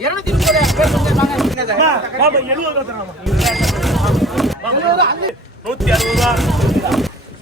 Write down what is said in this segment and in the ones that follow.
இருநூத்தி முப்பது நூத்தி அறுபது ரூபா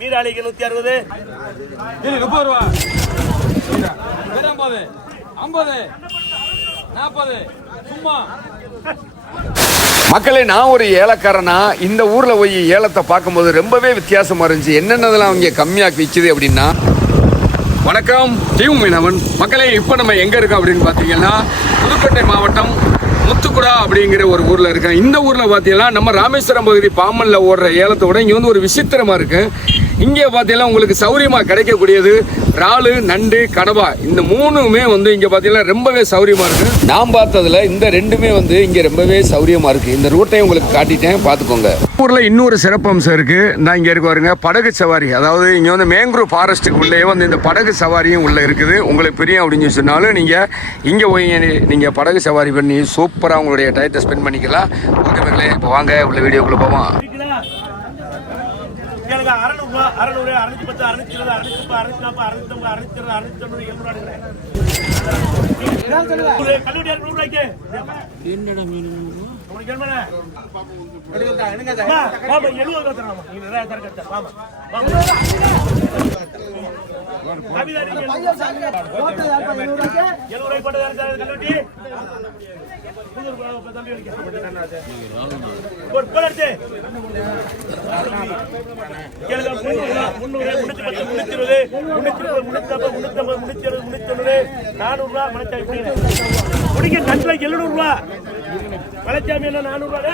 மீராளிக்கு நூத்தி அறுபது முப்பது ரூபா ஐம்பது ஐம்பது நாற்பது சும்மா மக்களே நான் ஒரு ஏலக்காரனா இந்த ஊரில் போய் ஏலத்தை பார்க்கும்போது ரொம்பவே வித்தியாசமா இருந்துச்சு. என்னென்னதெல்லாம் அவங்க கம்மியாக விற்கிது அப்படின்னா வணக்கம். தீவு மீனவன் மக்களே இப்போ நம்ம எங்கே இருக்கோம் அப்படின்னு பார்த்தீங்கன்னா புதுக்கோட்டை மாவட்டம் முத்துக்குடா அப்படிங்கிற ஒரு ஊரில் இருக்கேன். இந்த ஊரில் பார்த்தீங்கன்னா நம்ம ராமேஸ்வரம் பகுதி பாமல்ல ஓடுற ஏலத்தோட இங்கே வந்து ஒரு விசித்திரமாக இருக்குது இங்கே பார்த்தீங்கன்னா உங்களுக்கு சௌரியமாக கிடைக்கக்கூடியது இறாலு நண்டு கடவா இந்த மூணுமே வந்து இங்க பார்த்தீங்கன்னா ரொம்பவே சௌரியமா இருக்கு. நான் பார்த்ததுல இந்த ரெண்டுமே வந்து இங்க ரொம்பவே சௌரியமா இருக்கு. இந்த ரூட்டை உங்களுக்கு காட்டிட்டேன். பார்த்துக்கோங்க ஊர்ல இன்னொரு சிறப்பம்சம் இருக்கு. நான் இங்க இருக்க பாருங்க படகு சவாரி. அதாவது இங்க வந்து மேங்க்ரூவ் ஃபாரஸ்ட்டுக்கு உள்ளே வந்து இந்த படகு சவாரியும் உள்ள இருக்குது. உங்களுக்கு பிரியம் அப்படின்னு சொன்னாலும் நீங்க இங்க போய் நீங்க படகு சவாரி பண்ணி சூப்பரா உங்களுடைய டயத்தை ஸ்பெண்ட் பண்ணிக்கலாம். ஓகே இப்போ வாங்க உள்ள வீடியோக்குள்ள போவோம். இருக்குதா? அறநூறு அறுநூத்தி பத்து அறுநூத்தி இருபது அறுநூத்தி முப்பது அறுநூத்தி நாற்பது அறுநூத்தி ஐம்பது அறுநூத்தி அறுபது அறுநூத்தி தொண்ணூறு எழுநூறு கல்லூரி நூறு ரூபாய்க்கு உங்களுக்கு என்ன அம்மா, வாமா, எழுபது தரேன், வாமா. நீங்க எடுத்தா, நானூறு ரூபா, மலைச்சாமி என்ன நானூறு ரூபா,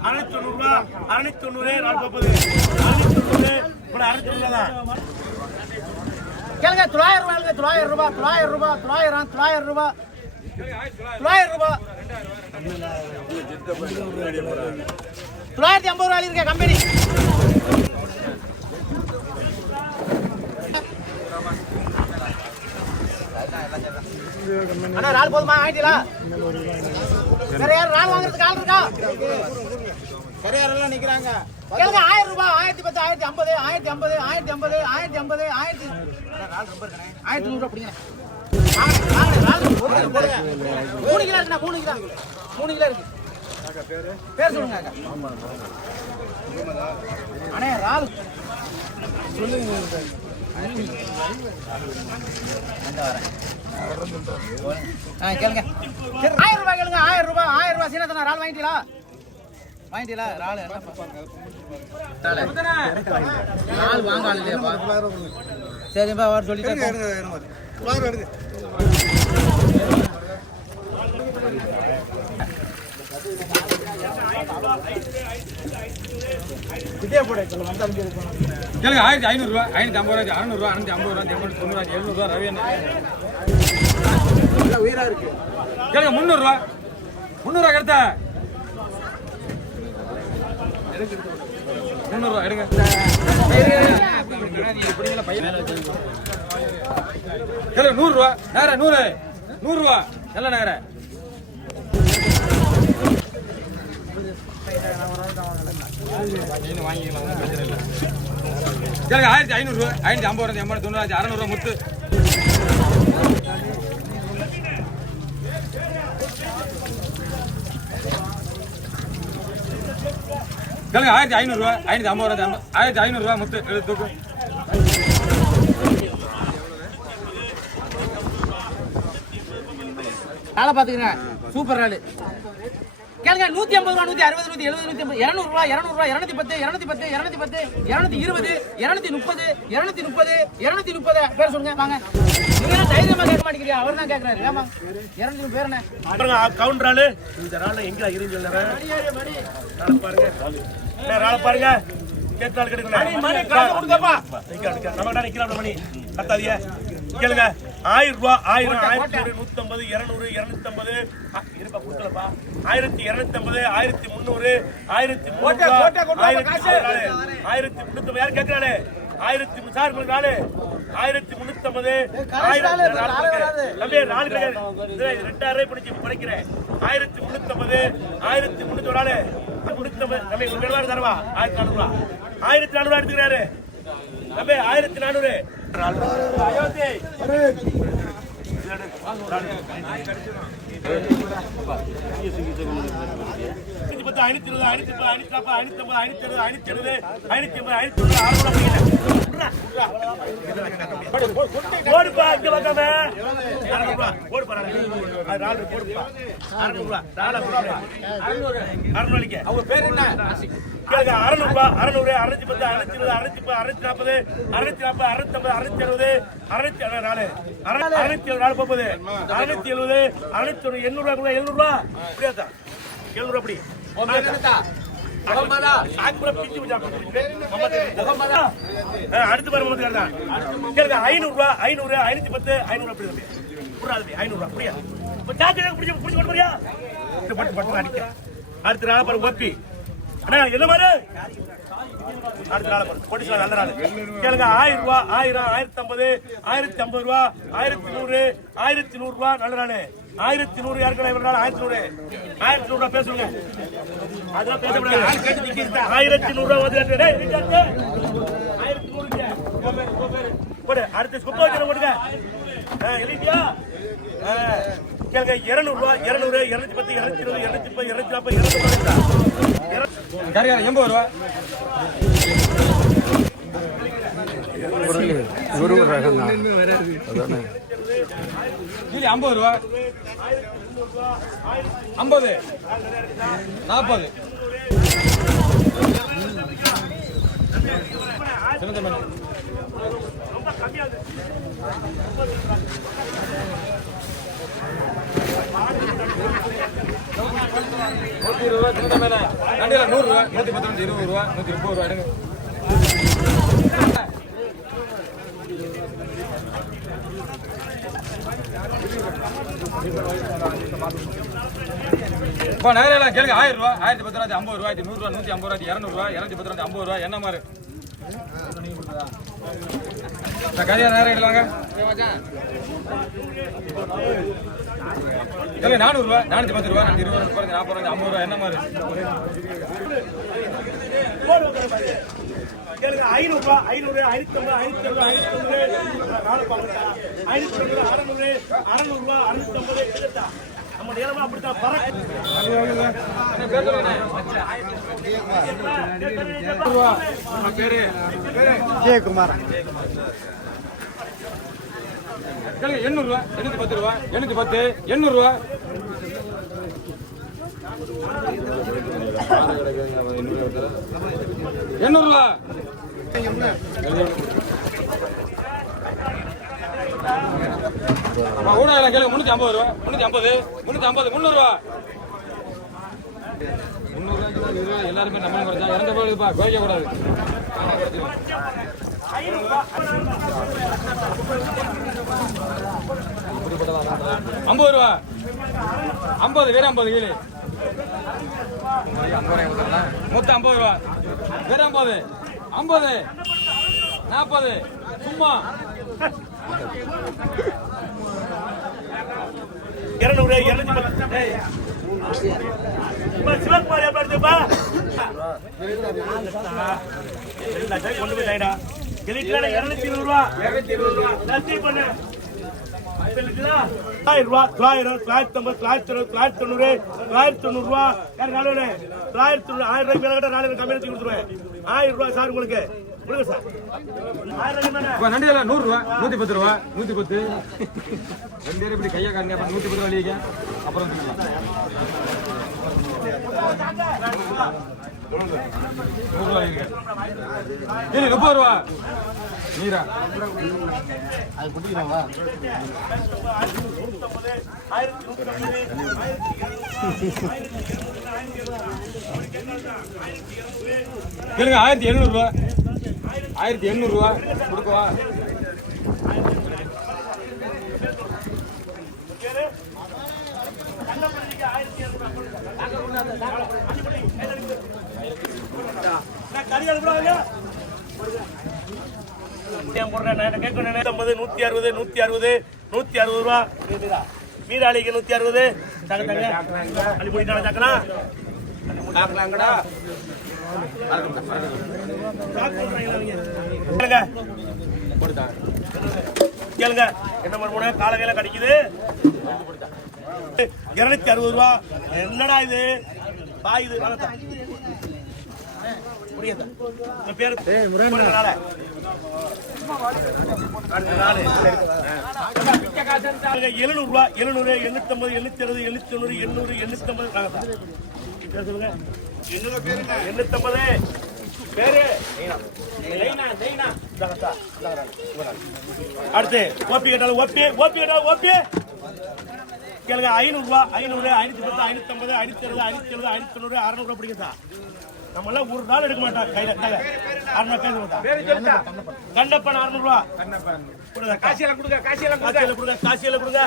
அறுநூத்தி தொண்ணூறு அறுநூத்தி தொண்ணூறு, முப்பது. அறுநூத்தி தொண்ணூறு, அறுநூத்தி தொண்ணூறு தான். கேளுங்க தொள்ளாயிரம் ரூபாய் தொள்ளாயிரம் ரூபாய் தொள்ளாயிரம் ரூபாய் தொள்ளாயிரம் தொள்ளாயிரம் ரூபாய் தொள்ளாயிரம் ரூபாய் தொள்ளாயிரத்தி ஐம்பது ரூபாய் இருக்க கம்பெனி அண்ணா ரால் போதுமா? ஆயிட்டீங்களா? வேற யாரும் ரால் வாங்குறதுக்கு ஆள் இருக்கா? வேற யாரெல்லாம் நிக்கிறாங்க? கேளுங்க ஆயிரம் ரூபாய் ஆயிரத்தி பத்து ஆயிரத்தி ஐம்பது ஆயிரத்தி ஐம்பது ஆயிரத்தி ஐம்பது ஆயிரத்தி ஐம்பது ஆயிரத்தி ஆயிரத்தி நூறு ரூபாய் பிடிங்க மூணு கிலோ இருக்குண்ணா மூணு கிலோ. மூணு கிலோ இருக்கு. பேர் சொல்லுங்க அண்ணே ரால் சொல்லுங்க கேளுங்க சரி, ஆயிரம் ரூபாய் கேளுங்க ஆயிரம் ரூபாய் ஆயிரம் ரூபாய் சீனத்தனா ரால் வாங்கிட்டீங்களா வாங்கிட்டீங்களா ரால் ரால் வாங்க ஆள் இல்லையாப்பா சரிப்பா வர கேளுங்க ஆயிரத்தி ஐநூறுரூவா ஐநூற்றி ஐம்பது ரூபா அறநூறுவா அறுநூத்தி ஐம்பது ரூபா எண்ணூற்றி தொண்ணூறு எழுநூறுவா ரவி என்ன கேளுங்க முந்நூறுரூவா முந்நூறுவா கிடைத்த? முந்நூறுரூவா எடுங்க. நூறுரூவா நேர நூறு. நூறுரூவா நல்ல நேர. ஆயிரத்தி ஐநூறு ஐநூற்றி ஐம்பது ரூபா எண்பது தொண்ணூறு அறநூறுவா முத்து கேளுங்க ஆயிரத்தி ஐநூறுரூவா ஐநூற்றி ஐம்பது ரூபா ஐம்பது- ஆயிரத்தி ஐநூறுரூவா முத்து எடுத்து தூக்கு ராலை பாத்துக்கிறேன் சூப்பர் ஆளு கேளுங்க நூத்தி ஐம்பது ரூபா நூத்தி அறுபது நூத்தி எழுபது நூத்தி ஐம்பது இருநூறு ரூபா இருநூறு ரூபா இருநூத்தி பத்து இருநூத்தி பத்து இருநூத்தி பத்து இருநூத்தி இருபது இருநூத்தி முப்பது இருநூத்தி முப்பது இருநூத்தி முப்பது. பேர் சொல்லுங்க வாங்க. நீங்க எல்லாம் தைரியமா கேட்க மாட்டேங்கிறீங்க அவர் தான் கேட்கறாரு. ஏமா இருநூத்தி பேர் என்ன? பாருங்க கவுண்டர் ஆளு இந்த ரால எங்க இருந்து சொல்லுறேன் ரால பாருங்க. பாருங்க? கேட்டால் கத்தாதிய கேளுங்க. ஆயிரம் ரூபாய் ஆயிரம் ஆயிரத்தி நூறு நூத்தம்பது இருநூறு இருநூத்தம்பது இருப்பா கொடுக்கலப்பா. ஆயிரத்தி இருநூத்தம்பது ஆயிரத்தி முந்நூறு ஆயிரத்தி முந்நூறு ஆயிரத்தி ஆயிரத்தி முன்னூத்தம்பது யார் கேட்கிறாளே? ஆயிரத்தி சார் நாலு ஆயிரத்தி ஆயிரத்தி தம்பி நாலு ரெண்டாயிரம் ரூபாய் பிடிச்சி குறைக்கிறேன். ஆயிரத்தி முன்னூத்தம்பது ஆயிரத்தி முன்னூத்தி நாலு முன்னூத்தம்பது தம்பி உங்களுக்கு எவ்வளவு தரவா? ஆயிரத்தி நானூறு ரூபா ஆயிரத்தி நானூறு ரூபா எடுத்துக்கிறாரு. தம்பி ஆயிரத்தி நானூறு. அயோத்தி. ஐநூத்தி இருபது ஐநூத்தி முப்பது ஐநூத்தி நாற்பது ஐநூத்தி ஐம்பது ஐநூத்தி அறுபது ஐநூத்தி எழுபது ஐநூத்தி எண்பது ஐநூத்தி தொண்ணூறு ஓடுப்பா இங்க ஓடுப்பா அறுநூறு அவங்க பேர் என்ன? கேளுங்க அறுநூறுபா அறுநூறு அறுநூத்தி பத்து அறுநூத்தி இருபது அறுநூத்தி அறுநூத்தி நாற்பது அறுநூத்தி நாற்பது அறுநூத்தி ஐம்பது அறுநூத்தி அறுபது அறுநூத்தி நாலு. அறுநூத்தி ஏழு நாலு முப்பது. அறுநூத்தி எழுபது அறுநூத்தி ஒன்று கூட எழுநூறு ரூபா அப்படியா தான் எழுநூறு அப்படி அடுத்து பாரு முகமது தான் கேளுங்க ஐநூறு ஐநூத்தி பத்து ஐநூறு அப்படி தம்பி புரியாது ஐநூறு ரூபா புரியா இப்ப சாக்கு பிடிச்சி பிடிச்சி கொண்டு போறியா? அடுத்த நாள் பாரு ஓப்பி அண்ணா என்ன மாதிரி? அடுத்த நாள் பாரு கொடிசா நல்ல நாள். கேளுங்க ஆயிரம் ரூபா ஆயிரம் ஆயிரத்தி ஐம்பது ஆயிரத்தி ஐம்பது ரூபா ஆயிரத்தி நூறு ஆயிரத்தி நூறு ரூபா நல்ல நாள். ஆயிரத்தி நூறு யாருக்கடா இவ்வளவு நாள்? ஆயிரத்தி நூறு ஆயிரத்தி நூறு பேசுங்க. அதெல்லாம் பேசக்கூடாது ஆயிரத்தி நூறு ரூபா வந்து. ஆயிரத்தி நூறு. போடு அடுத்து குப்பை வைக்கிற எழுதிட்டியா? ஆ, கேளுங்க இருநூறு ரூபா இருநூறு இருநூத்தி பத்து இருநூத்தி இருபது இருநூத்தி முப்பது இருநூத்தி நாற்பது இருநூத்தி கரிகாரம் எண்பது ரூபா இவரு ஒரு ரகம் தான் அதானே ஐம்பது ரூபா ஐம்பது நாற்பது நூற்றி இருபது ரூபா சின்ன தம்பி நண்டியில் நூறு ரூபா நூற்றி பத்து இருபது ரூபா நூற்றி முப்பது ரூபா எடுங்க இப்போ நகரெல்லாம் கேளுங்க ஆயிரம் ரூபா ஆயிரத்தி பத்து ரூபாய் ஐம்பது ரூபாய் நூறு ரூபா நூற்றி ஐம்பது ரூபாய் இரநூறுவா இரநூத்தி பத்து ரூபாய் ஐம்பது ரூபா என்ன மாதிரி கதையா நேரம் எடுலாங்க கேளுங்க நானூறுரூவா நானூற்றி பத்து ரூபா நானூற்றி இருபது ரூபாய் நாற்பது ஐம்பது ரூபா என்ன மாதிரி? கேளுங்க ஐநூறு ரூபா ஐநூறு ஐநூத்தி ஐம்பது ஐநூத்தி ஐநூத்தி ஐநூத்தி அறநூறு ரூபா அறுநூத்தி ஐம்பது எழுதா நம்ம நேரமா அப்படித்தான் பற என்ன பேர் ரூபா பேரு ஜெயக்குமார். கேளுங்க எண்ணூறுரூவா எண்ணூற்றி பத்து ரூபா. எண்ணூற்றி பத்து. எண்ணூறுரூவா எண்ணூறுரூவா ஊடாயிரம் கேளுங்க. முந்நூற்றி ஐம்பது ரூபா. முந்நூற்றி ஐம்பது. முந்நூற்றி ஐம்பது. முந்நூறுரூவா முந்நூறுரூவா எல்லாருமே நம்ம குறைச்சா இறந்த போதுப்பா குறைக்க கூடாது ஐம்பது ரூபா. ஐம்பது வேற ஐம்பது கீழே மொத்தம் ஐம்பது ரூபா. வேற ஐம்பது. ஐம்பது. நாற்பது. சும்மா. இருநூறு இருநூத்தி பத்து. சிவகுமார் எப்படி கொண்டு போய் தைடா. கிளிக்கடை இருநூத்தி இருபது ரூபா. நன்றி பண்ணு. ஆயிரம் ரூபா, தொள்ளாயிரம், தொள்ளாயிரத்தி ஐம்பது, தொள்ளாயிரத்தி அறுபது, தொள்ளாயிரத்தி தொண்ணூறு, தொள்ளாயிரத்தி தொண்ணூறு ரூபா. யாரு நாலு தொள்ளாயிரத்தி தொண்ணூறு, ஆயிரம் ரூபாய் மேல நாலு பேர் கம்மி கொடுத்துருவேன். ஆயிரம் ரூபாய் சார் உங்களுக்கு கொடுங்க நண்டு எல்லாம் நூறுரூவா நூற்றி பத்து ரூபா நூற்றி பத்து ரெண்டு பேரும் இப்படி கையை காருங்க அப்புறம் நூற்றி பத்து ரூபா அழிக்க அப்புறம் முப்பது ரூபா. நீரா அது கேளுங்க ஆயிரத்தி எழுநூறுவா ஆயிரத்தி எண்ணூறுவா கொடுக்கவா? நூத்தி அறுபது நூத்தி அறுபது நூத்தி அறுபது ரூபா மீராளிக்கு நூத்தி அறுபது அள்ளி போயிட்டான சக்கனா கேளுங்க. கேளுங்க. என்ன பண்ண கால கையில கிடைக்குது. இருநூத்தி அறுபது ரூபா. என்னடா இது? பாய் இது? உங்க பேரு. எழுநூறு ரூபா எழுநூறு எண்ணூத்தி ஐம்பது எண்ணூத்தி அறுபது எண்ணூத்தி தொண்ணூறு எண்ணூறு எண்ணூத்தி ஐம்பது சொல்லுங்க எண்ணூத்தி ஐம்பது பேரு. அடுத்து ஓபி கேட்டாலும் ஓபி ஓபி கேட்டாலும் ஓபி கேளுங்க ஐநூறு ரூபா ஐநூறு ஐநூத்தி பத்து ஐநூத்தி ஐம்பது ஐநூத்தி அறுபது ஐநூத்தி எழுபது ஐநூத்தி தொண்ணூறு அறுநூறு ரூபா பிடிக்குதா நம்ம எல்லாம் ஒரு நாள் எடுக்க மாட்டோம் கையில கையில. அறுநூறு கையில கண்டப்பன் அறுநூறு ரூபா கொடுங்க காசியெல்லாம் கொடுங்க காசியெல்லாம் கொடுங்க. காசியெல்லாம் கொடுங்க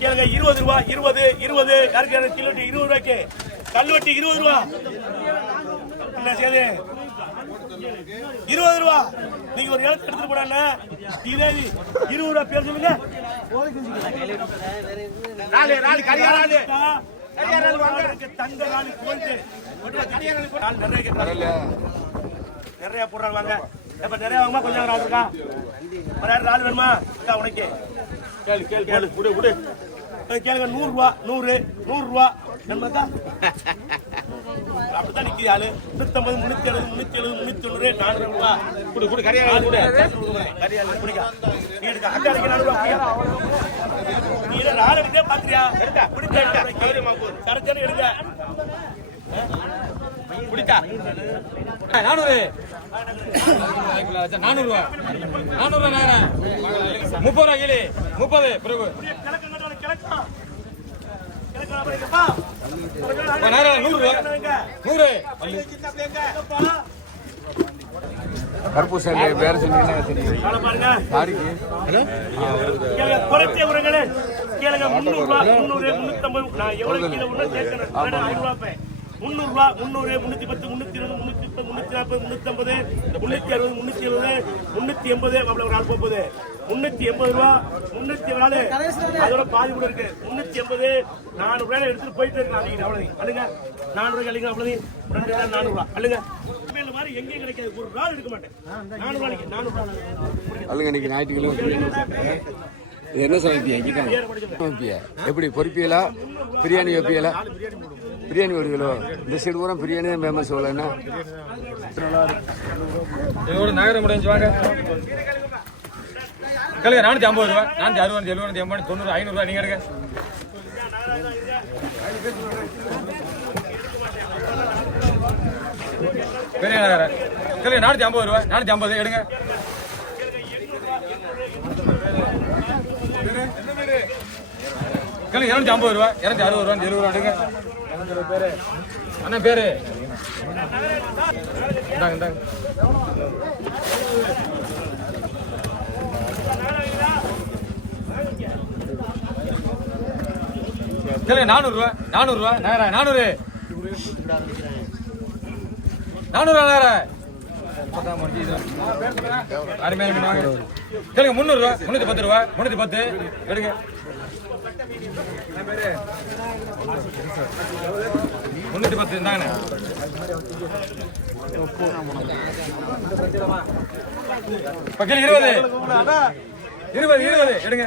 கேளுங்க இருபது ரூபா இருபது இருபது. யாருக்கு இருபது ரூபாய்க்கு. கல்வெட்டி இருபது ரூபா. என்ன செய்யுது இருபது ரூபா. நீங்க ஒரு இடத்துல எடுத்துட்டு போனா இதே இருபது ரூபா பேர் சொல்லுங்க. நாலு நாலு கரியா நாலு தங்க நாலு போயிட்டு நாலு நிறைய. நிறைய போடுறாங்க வாங்க. எப்ப நிறைய வாங்குமா கொஞ்சம் நாள் இருக்கா? ஒரு ஆள் நாலு வேணுமா? உனக்கு. கேளு கேளு கேளு விடு விடு கேளுங்க நூறு ரூபா நூறு நூறு ரூபா என்னக்கா அப்படித்தான் நிக்குது ஆளு. முன்னூத்தம்பது முன்னூத்தி எழுபது முன்னூத்தி எழுபது முன்னூத்தி தொண்ணூறு நானூறு ரூபா குடு. குடு. கரியா குடு கரியா குடிக்கா. நீ எடுக்க. அக்கா அடிக்க நானூறு நீ என்ன நாலு எடுத்தே பாக்குறியா? எடுக்க பிடிச்சா எடுக்க. கரெக்டான எடுக்க. பிடிச்சா நானூறு நானூறு. ரூபா நானூறு ரூபா முப்பது ரூபா கிளி முப்பது பிரபு கருப்பூசல் வேற சொன்னீங்கன்னா தெரியும். யாருக்கு கேளுங்க குறைச்ச உரங்களே கேளுங்க முந்நூறு ரூபா முந்நூறு நான் கிலோ சேர்க்கணும் வேணும் பே. முந்நூறு ரூபா முந்நூறு முன்னூத்தி பத்து முன்னூத்தி இருபது முன்னூத்தி முப்பது முன்னூத்தி நாற்பது முன்னூத்தி ஐம்பது முன்னூத்தி அறுபது முன்னூத்தி எழுபது முன்னூத்தி எண்பது அவ்வளவு ஒரு ஆள். போகுது முன்னூத்தி எண்பது ரூபா முன்னூத்தி நாலு அதோட பாதி கூட இருக்கு. முன்னூத்தி எண்பது நானூறு ரூபாய் எடுத்துட்டு போயிட்டு இருக்கு அவங்க அவ்வளவு. அழுங்க. நானூறு அழிங்க அவ்வளவு. ரெண்டு ரூபாய் நானூறு ரூபா. அழுங்க. மாதிரி எங்கேயும் கிடைக்காது. ஒரு நாள் எடுக்க மாட்டேன். நானூறு ரூபாய்க்கு நானூறு அல்லங்க இன்னைக்கு ஞாயிற்றுக்கிழமை. என்ன சமைப்பியா? எப்படி பொரிப்பியலா பிரியாணி வைப்பியலா? பிரியாணி ஒரு கிலோ. இந்த சைடு பூரா பிரியாணி தான் ஃபேமஸ் போல. என்ன? நகரம் முடிஞ்சு வாங்க. கழுங்க நானூற்றி ஐம்பது ரூபா. நானூற்றி அறுபது எழுபது எண்பது தொண்ணூறு ஐநூறு நீங்கள் நீங்க எடுங்க. பெரிய நகரம் கழுங்க நானூற்றி ஐம்பது ரூபா. நானூற்றி ஐம்பது எடுங்க. கழுங்க இரநூத்தி ஐம்பது ரூபா. இரநூத்தி அறுபது ரூபா எழுபது ரூபா எடுங்க. அண்ணா பேரு. இந்தாங்க இந்தாங்க. இல்ல நானூறு ரூபா நானூறு நேரா நானூறு. நானூறு நேரா கேளுங்க முந்நூறு ரூபா முன்னூத்தி பத்து ரூபா முந்நூற்றி பத்து. எடுங்க. முன்னூத்தி பத்து இருந்தாங்கண்ணே பக்கத்தில் இருபது. இருபது இருபது. எடுங்க.